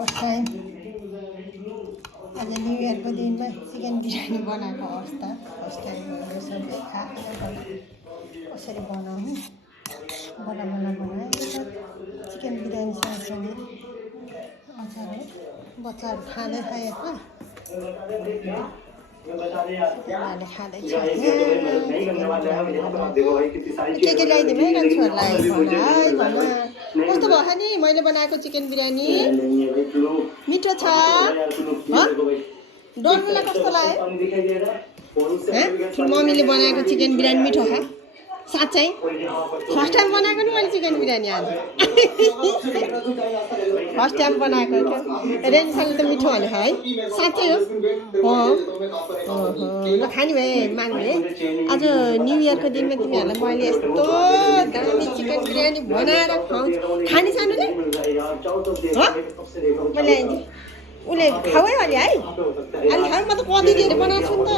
first time आज new इयरको दिनमा chicken biryani बनाएको अवस्था फर्स्ट टाइम भयो सबै खाएर कसरी बनाउनु बनाएँ चिकन बिरयानी सँगसँगै अचार हो बच्चाहरू खाँदै खाएको खाँदैछ के ल्याइदिउँ है रन्छुहरूलाई कस्तो भयो नि मैले बनाएको चिकन बिरयानी मिठो छ डल्नुलाई कस्तो लाग्यो मम्मीले बनाएको चिकन बिरयानी मिठो खा साँच्चै फर्स्ट टाइम बनाएको नि मैले चिकन बिरयानी आज फर्स्ट टाइम बनाएको क्या रेन्जीसँग त मिठो भने है साँच्चै हो ल खाने भए माग्ने है आज न्यु इयरको दिनमा तिमीहरूलाई मैले यस्तो दामी चिकन बिरयानी बनाएर खुवाउँछु खाने सानोले हो म ल्याइदिएँ उसले खाऊ है अलि है अलि खाऊ म त कति धेरै बनाएको छु नि त